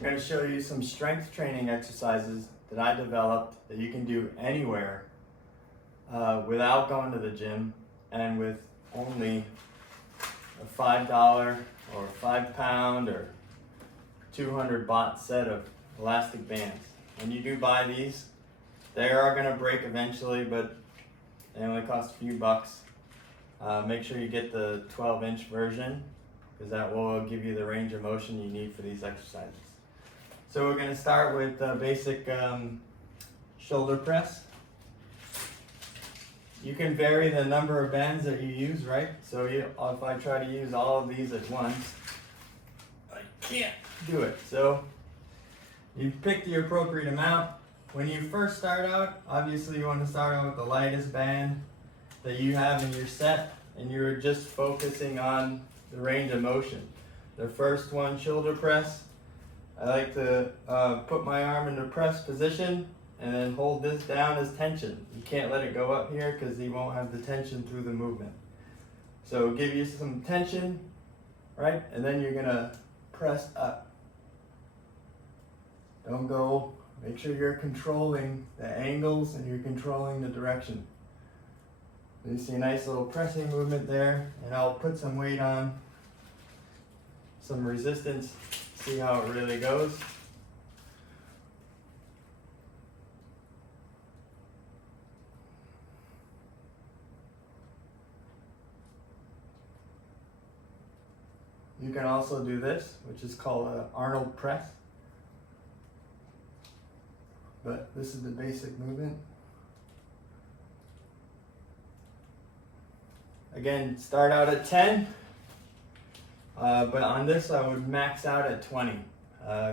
I'm going to show you some strength training exercises that I developed that you can do anywhere without going to the gym and with only a $5 or 5 pound or 200 baht set of elastic bands. When you do buy these, they are going to break eventually, but they only cost a few bucks. Make sure you get the 12-inch version because that will give you the range of motion you need for these exercises. So we're going to start with the basic shoulder press. You can vary the number of bands that you use, right? So if I try to use all of these at once, I can't do it. So you pick the appropriate amount. When you first start out, obviously you want to start out with the lightest band that you have in your set, and you're just focusing on the range of motion. The first one, shoulder press, I like to put my arm in the press position and then hold this down as tension. You can't let it go up here because you won't have the tension through the movement. So give you some tension, right? And then you're gonna press up. Don't go, make sure you're controlling the angles and you're controlling the direction. You see a nice little pressing movement there, and I'll put some weight on, some resistance, see how it really goes. You can also do this, which is called an Arnold press. But this is the basic movement. Again, start out at 10, but on this I would max out at 20,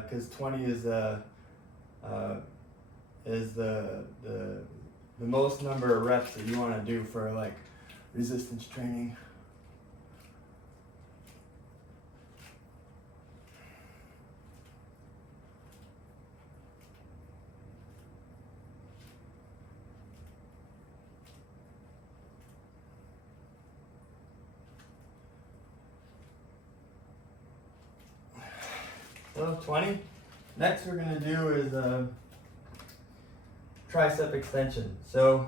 because 20 is the most number of reps that you want to do for like resistance training. So 20. Next we're going to do is tricep extension. So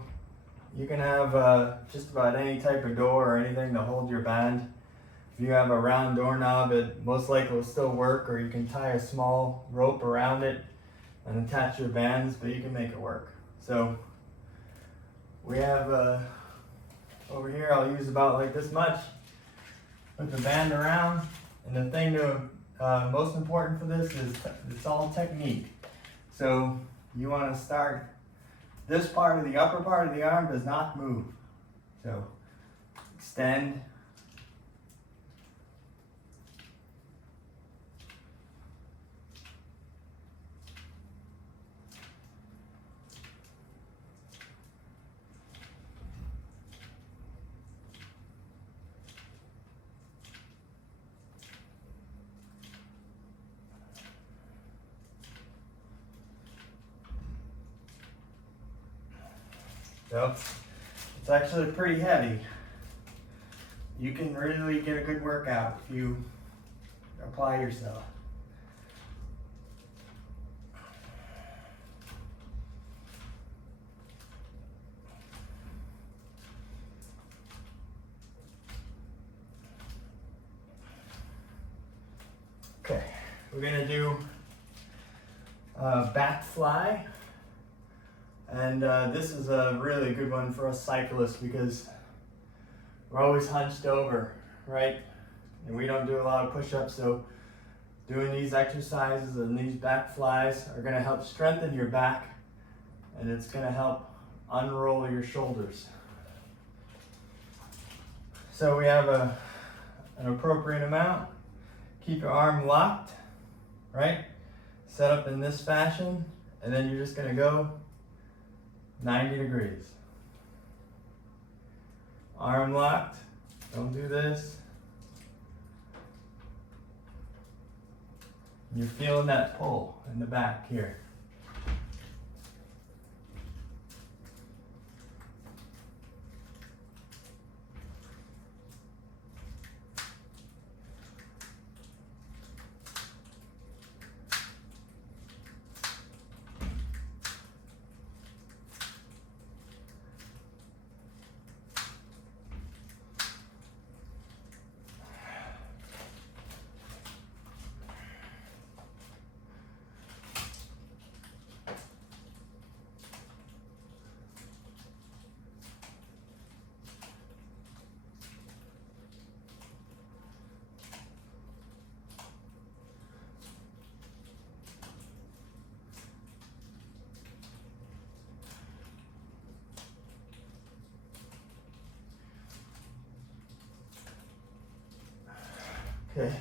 you can have just about any type of door or anything to hold your band. If you have a round doorknob, it most likely will still work, or you can tie a small rope around it and attach your bands, but you can make it work. So we have over here, I'll use about like this much. Put the band around, and the thing to most important for this is it's all technique. So you want to start, this part of the upper part of the arm does not move. So extend, so it's actually pretty heavy. You can really get a good workout if you apply yourself. Okay, we're gonna do back fly. And this is a really good one for us cyclists because we're always hunched over, right? And we don't do a lot of push-ups, so doing these exercises and these back flies are going to help strengthen your back, and it's going to help unroll your shoulders. So we have an appropriate amount. Keep your arm locked, right? Set up in this fashion, and then you're just going to go 90 degrees. Arm locked. Don't do this. You're feeling that pull in the back here. Okay.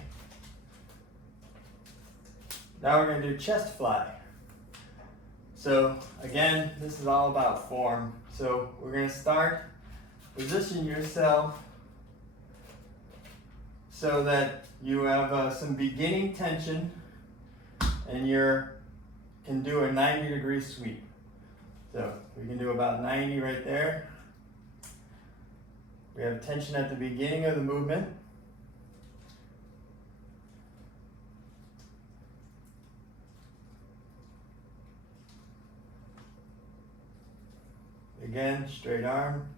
Now we're going to do chest fly. So again, this is all about form. So we're going to start, position yourself so that you have some beginning tension and you can do a 90-degree sweep. So we can do about 90 right there. We have tension at the beginning of the movement. Again, straight arm.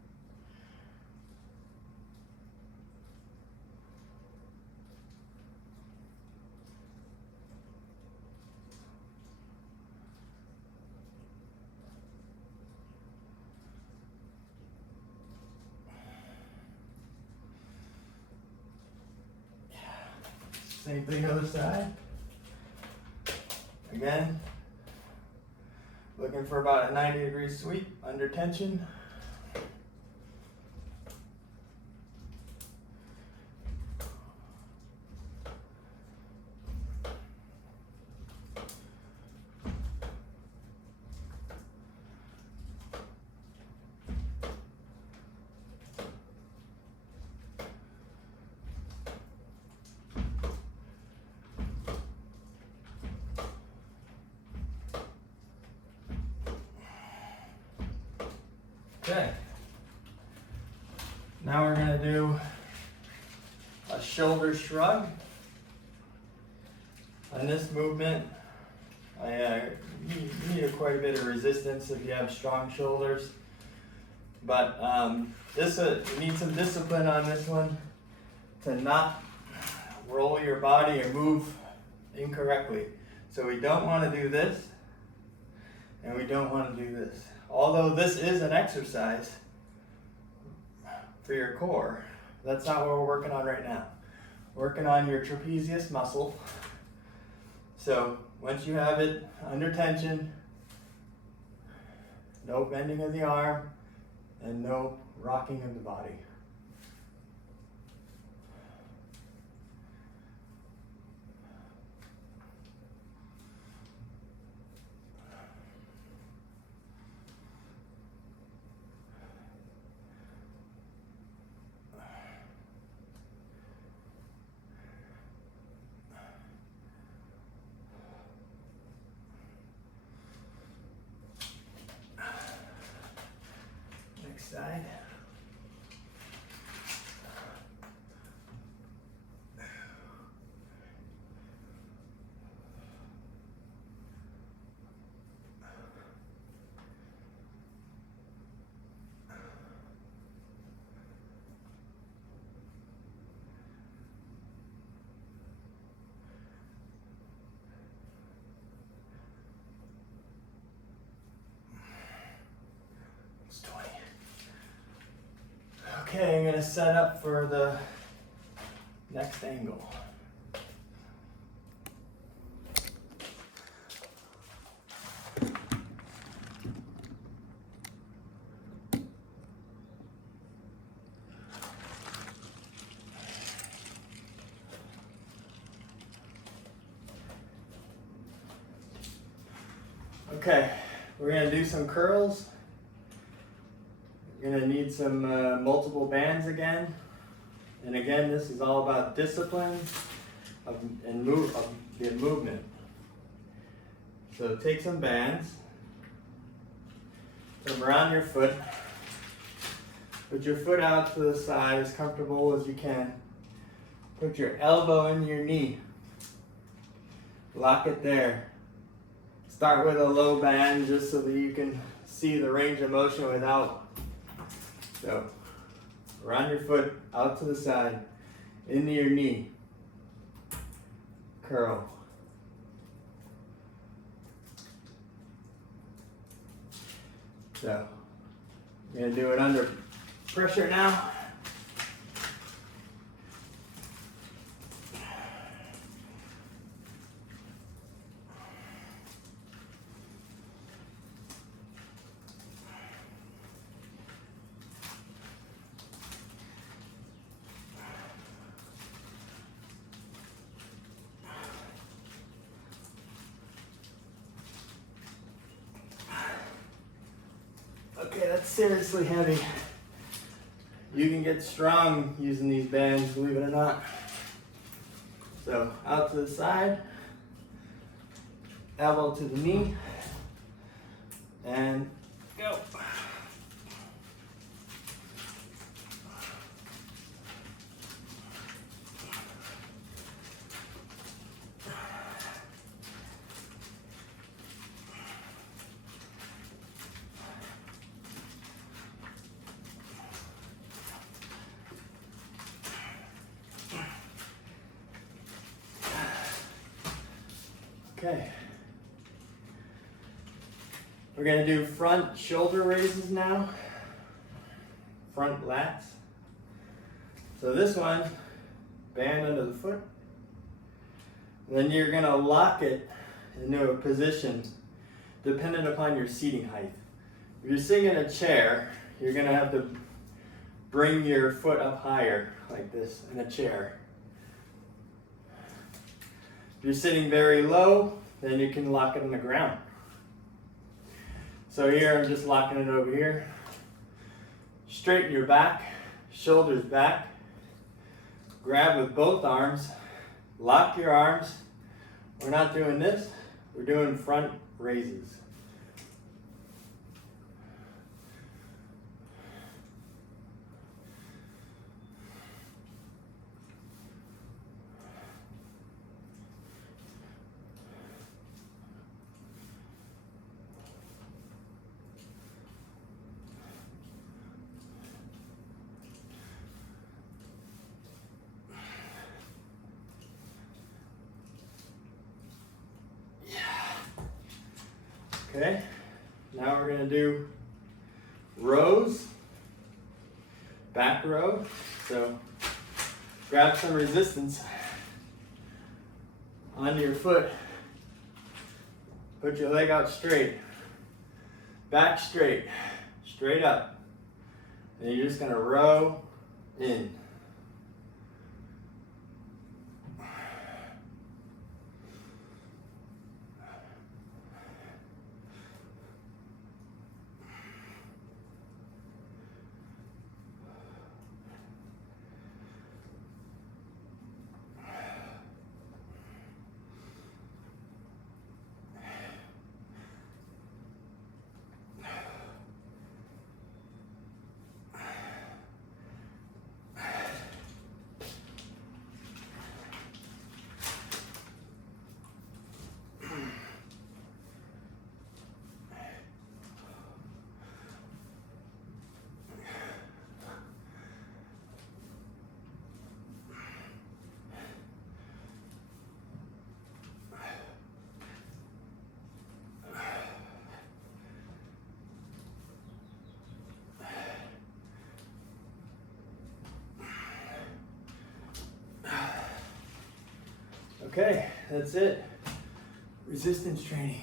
Same thing other side. Again, looking for about a 90-degree sweep under tension. Okay. Now we're going to do a shoulder shrug. On this movement, you need quite a bit of resistance if you have strong shoulders. But you need some discipline on this one to not roll your body or move incorrectly. So we don't want to do this, and we don't want to do this. Although this is an exercise for your core, that's not what we're working on right now. Working on your trapezius muscle. So once you have it under tension, no bending of the arm and no rocking of the body. Side. It's 20. Okay, I'm going to set up for the next angle. Okay, we're going to do some curls. You're going to need some multiple bands again. And again, this is all about discipline of the movement. So take some bands, put them around your foot. Put your foot out to the side as comfortable as you can. Put your elbow in your knee. Lock it there. Start with a low band just so that you can see the range of motion without. So, around your foot, out to the side, into your knee. Curl. So, I'm going to do it under pressure now. seriously heavy. You can get strong using these bands, believe it or not. So out to the side, elbow to the knee, and go. Okay. We're going to do front shoulder raises now. Front lats. So this one, band under the foot. Then you're going to lock it into a position dependent upon your seating height. If you're sitting in a chair, you're going to have to bring your foot up higher like this in a chair. If you're sitting very low, then you can lock it on the ground. So here I'm just locking it over here. Straighten your back, shoulders back. Grab with both arms, lock your arms. We're not doing this, we're doing front raises. Okay, now we're going to do rows, back row. So grab some resistance onto your foot, put your leg out straight, back straight, straight up. And you're just going to row in. Okay, that's it. Resistance training.